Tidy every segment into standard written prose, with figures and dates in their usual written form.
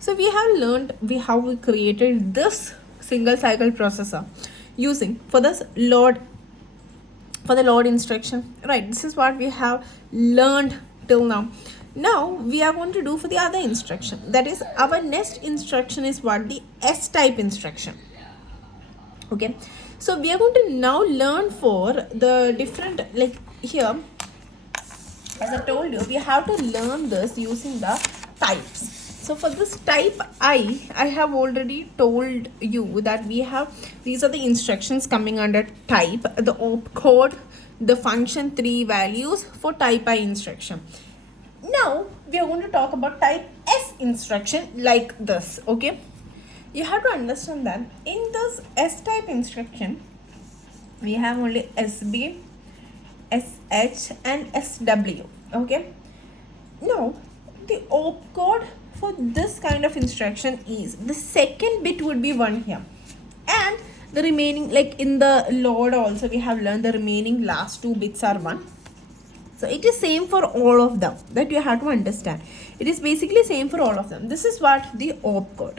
So we have learned how we created this single cycle processor using for this load, for the load instruction, right? This is what we have learned till now. Now we are going to do for the other instruction, that is our next instruction is what, the S type instruction. Okay, so we are going to now learn for the different, like here as I told you, we have to learn this using the types. So for this type I have already told you that we have, these are the instructions coming under type, the opcode, the function 3 values for type I instruction. Now we are going to talk about type S instruction like this. Okay, you have to understand that in this S type instruction we have only SB, SH and SW. Okay, now the opcode for this kind of instruction is, the second bit would be 1 here, and the remaining, like in the load also we have learned the remaining last 2 bits are 1. So it is same for all of them, that you have to understand. It is basically same for all of them. This is what the opcode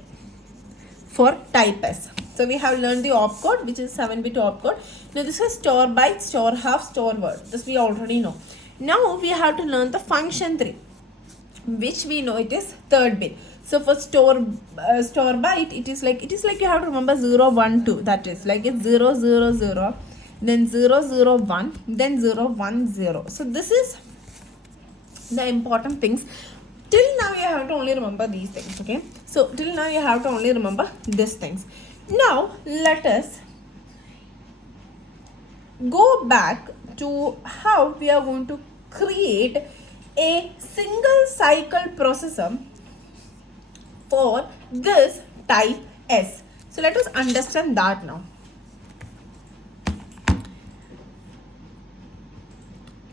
for type S. So we have learned the opcode, which is 7-bit opcode. Now this is store byte, store half, store word. This we already know. Now we have to learn the function 3, which we know it is 3rd bit. So for store byte, it is like you have to remember 0, 1, 2. That is like it's 0, 0, 0, then 0, 0, 1, then 0, 1, 0. So this is the important things. Till now you have to only remember these things. Okay, so till now you have to only remember these things. Now let us go back to how we are going to create a single cycle processor for this type S. So let us understand that now.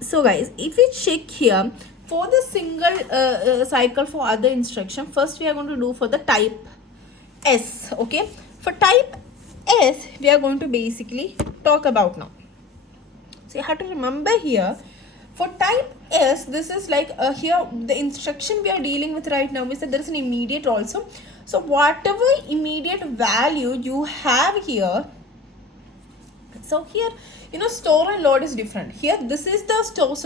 So guys, if we check here for the single cycle for other instruction, first we are going to do for the type S. Okay, for type S we are going to basically talk about now. So you have to remember here for type S, this is like here the instruction we are dealing with right now is that there is an immediate also. So whatever immediate value you have here, so here store and load is different. Here this is the source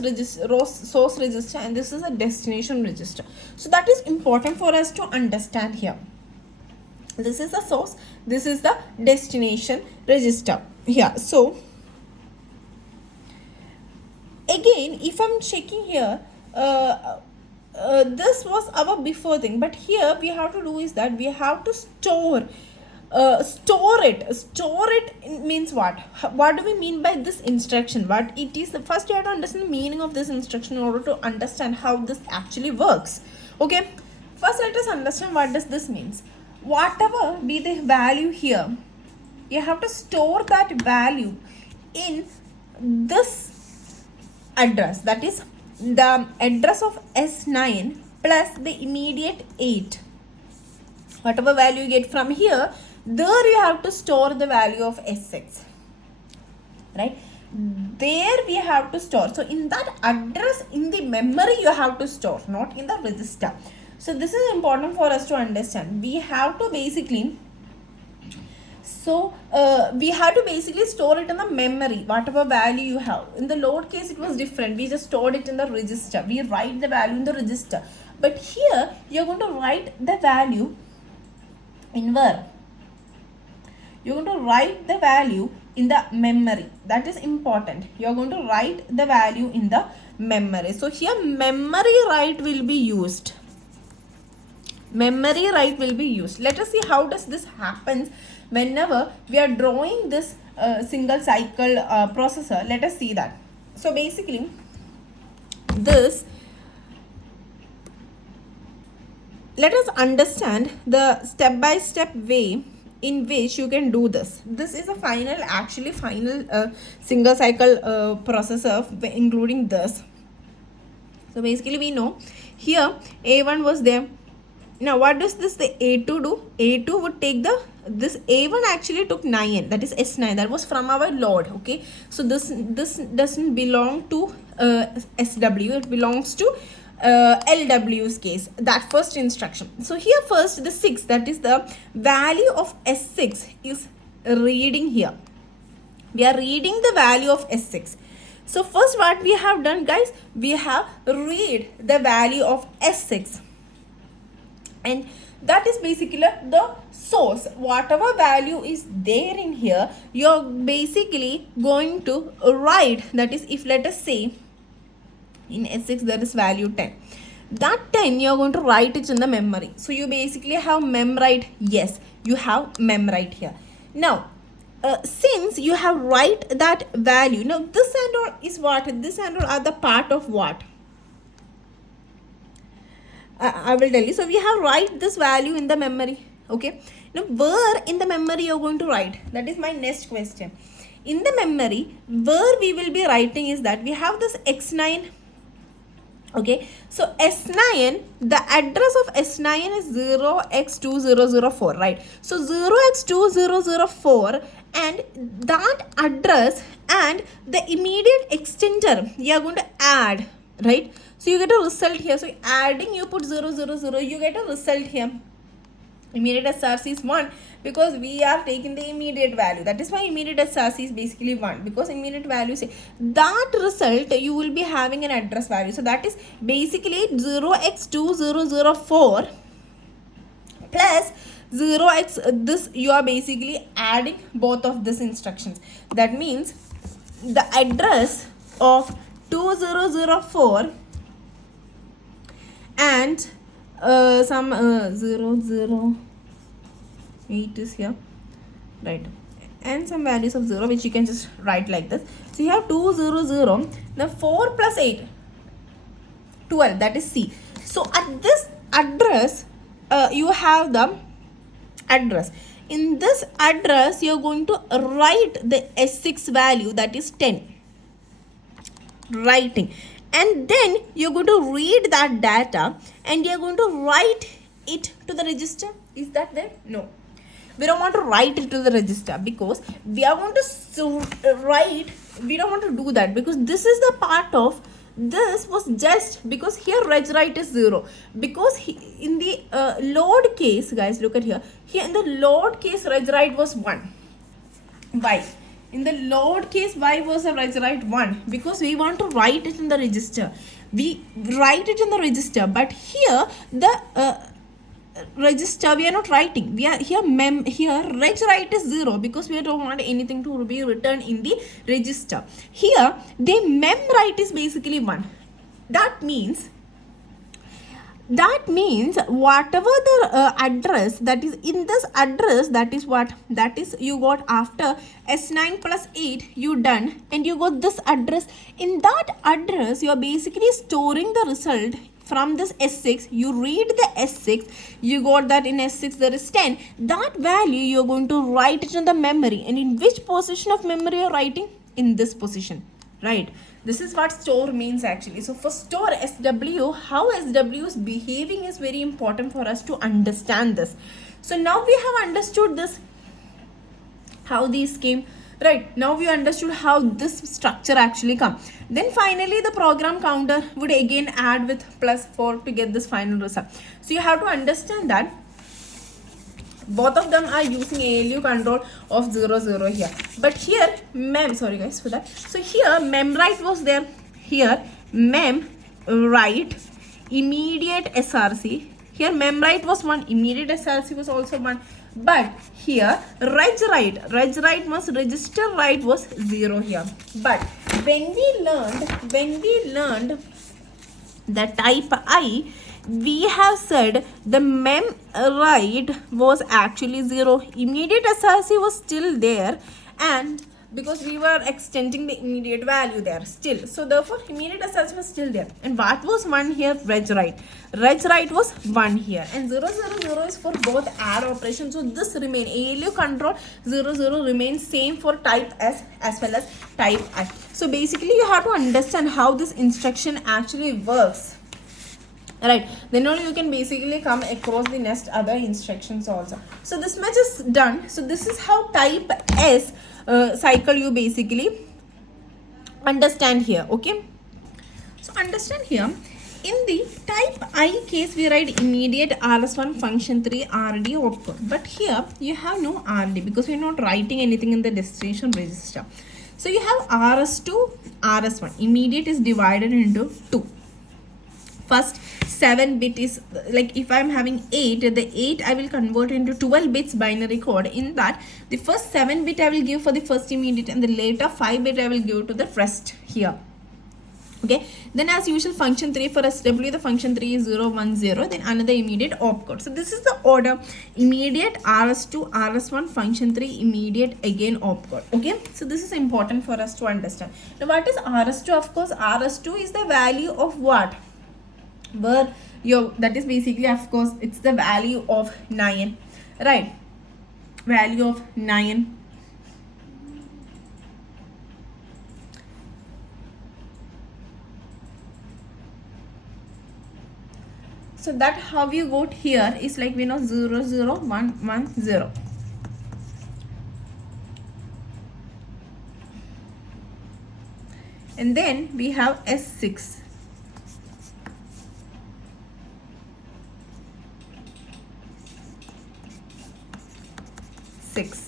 register and this is a destination register. So that is important for us to understand here. This is the source, this is the destination register here. So again, if I'm checking here, this was our before thing, but here we have to do is that we have to store it means what do we mean by this instruction, what it is. First you have to understand the meaning of this instruction in order to understand how this actually works. Okay, first let us understand what does this means. Whatever be the value here, you have to store that value in this address, that is the address of S9 plus the immediate 8. Whatever value you get from here, there you have to store the value of S6, right? There we have to store. So in that address in the memory you have to store, not in the register. So this is important for us to understand. We have to basically store it in the memory, whatever value you have. In the load case it was different, we just stored it in the register, we write the value in the register. But here you're going to write the value in where? You're going to write the value in the memory. That is important. You're going to write the value in the memory. So here memory write will be used. Memory write will be used. Let us see how does this happens whenever we are drawing this single cycle processor. Let us see that. So basically this, let us understand the step-by-step way in which you can do this. This is a final single cycle processor including this. So basically we know here A1 was there. Now what does this the A2 do? A2 would take this A1 actually took 9, that is S9, that was from our load. Okay, so this doesn't belong to SW, it belongs to LW's case, that first instruction. So here first the 6, that is the value of S6 is reading here. We are reading the value of S6. So first what we have done, guys, we have read the value of S6, and that is basically the source. Whatever value is there in here, you're basically going to write, that is, if let us say in S6 there is value 10, that 10 you're going to write it in the memory. So you basically have mem right. Yes, you have mem right here. Now since you have write that value, now this and all is what? This and all are the part of what? I will tell you. So we have write this value in the memory. Okay. Now where in the memory you're going to write? That is my next question. In the memory, where we will be writing is that we have this x9. Okay, so S9, the address of S9 is 0x2004, right? So 0x2004, and that address and the immediate extender you are going to add, right? So you get a result here. So adding, you put 000, you get a result here. Immediate SRC is 1 because we are taking the immediate value. That is why immediate SRC is basically 1, because immediate value, say that result you will be having an address value. So that is basically 0x2004 plus 0x this, you are basically adding both of these instructions. That means the address of 2004 and some 008 is here, right, and some values of 0 which you can just write like this. So you have 200, now 4 plus 8, 12, that is C. So at this address you have the address. In this address you are going to write the S6 value, that is 10, writing, and then you're going to read that data and you're going to write it to the register. Is that there? No, we don't want to write it to the register because we are going to write, we don't want to do that because this is the part of, this was just because here reg write is 0, because in the load case, guys, look at here in the load case reg write was 1. Why? In the load case, why was the reg write 1? Because we want to write it in the register. We write it in the register, but here the register we are not writing. We are here here reg write is 0 because we don't want anything to be written in the register. Here the mem write is basically 1. That means whatever the address that is in this address, that is what, that is you got after S9 plus 8 you done, and you got this address. In that address you are basically storing the result from this S6. You read the S6, you got that in S6 there is 10. That value you are going to write it in the memory, and in which position of memory you are writing? In this position, right? This is what store means actually. So for store SW, how SW is behaving is very important for us to understand this. So now we have understood this, how these came, right? Now we understood how this structure actually come. Then finally the program counter would again add with +4 to get this final result. So you have to understand that both of them are using ALU control of 00 here, but here mem, sorry guys for that. So here mem write was there, here mem write immediate SRC, here mem write was 1, immediate SRC was also 1, but here reg write was register write was 0 here. But when we learned the type I, we have said the mem write was actually 0, immediate SRC was still there, and because we were extending the immediate value there still, so therefore immediate SRC was still there. And what was 1 here? Reg write was 1 here, and 000 is for both add operations. So this remain ALU control 00 remains same for type S as well as type I. So basically you have to understand how this instruction actually works, right? Then only you can basically come across the next other instructions also. So this much is done. So this is how type S cycle you basically understand here. Okay, so understand here, In the type I case, we write immediate RS1 function 3 RD opcode. But here you have no RD because we're not writing anything in the destination register. So you have RS2, RS1. Immediate is divided into 2. First 7 bit is like if I'm having 8, the 8 I will convert into 12 bits binary code. In that, the first 7 bit I will give for the first immediate and the later 5 bit I will give to the rest here. Okay, then as usual function 3 for SW, the function 3 is 0, 1, 0, then another immediate opcode. So this is the order: immediate, RS2, RS1, function 3, immediate, again opcode. Okay, so this is important for us to understand. Now what is RS2? Of course, RS2 is the value of what? Where your, that is basically, of course, it's the value of 9, right? Value of 9. So that how you got here is like we know 0, 0, 1, 1, 0. And then we have S6.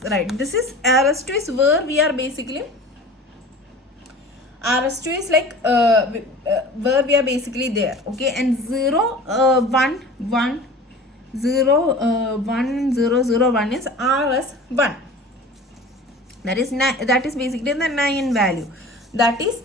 Right, this is RS2 is where we are basically, RS2 is like where we are basically there. Okay, and 0, 1, 1, 0, 1, 0, 0, 1 is RS1. That is that is basically the 9 value. That is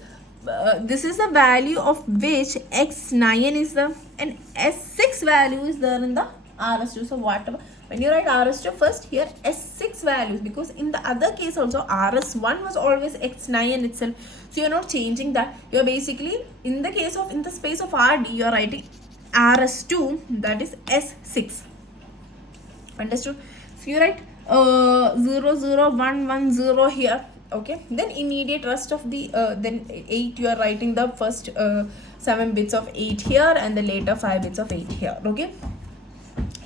this is the value of which X9 is the, and S6 value is there in the RS2. So whatever, when you write RS2 first, here S6 values, because in the other case also RS1 was always X9 itself. So you're not changing that. You're basically, in the case of, in the space of RD, you're writing RS2, that is S6. Understood? So you write 0, 0, 1, 1, 0 here. Okay, then immediate rest of the then 8, you are writing the first 7 bits of 8 here and the later 5 bits of 8 here. Okay,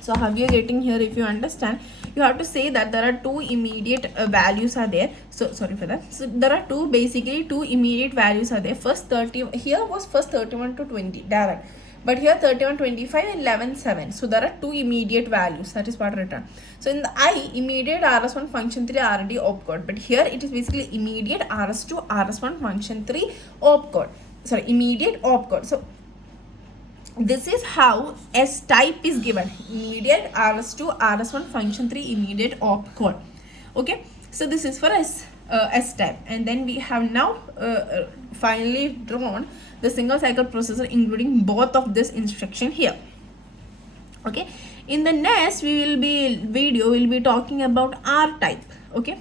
so how you are getting here, if you understand, you have to say that there are two immediate values are there. So sorry for that. So there are basically two immediate values are there. First 30, here was first 31 to 20 direct, but here 31, 25 and 11, 7. So there are two immediate values. That is what written. So in the I, immediate RS1 function 3 RD opcode, but here it is basically immediate RS2 RS1 function 3 opcode. Sorry, immediate opcode. So this is how S type is given: immediate RS2 RS1 function 3 immediate opcode. Okay, so this is for S type. And then we have now finally drawn the single cycle processor including both of this instruction here. Okay, in the next we will be talking about R type. Okay,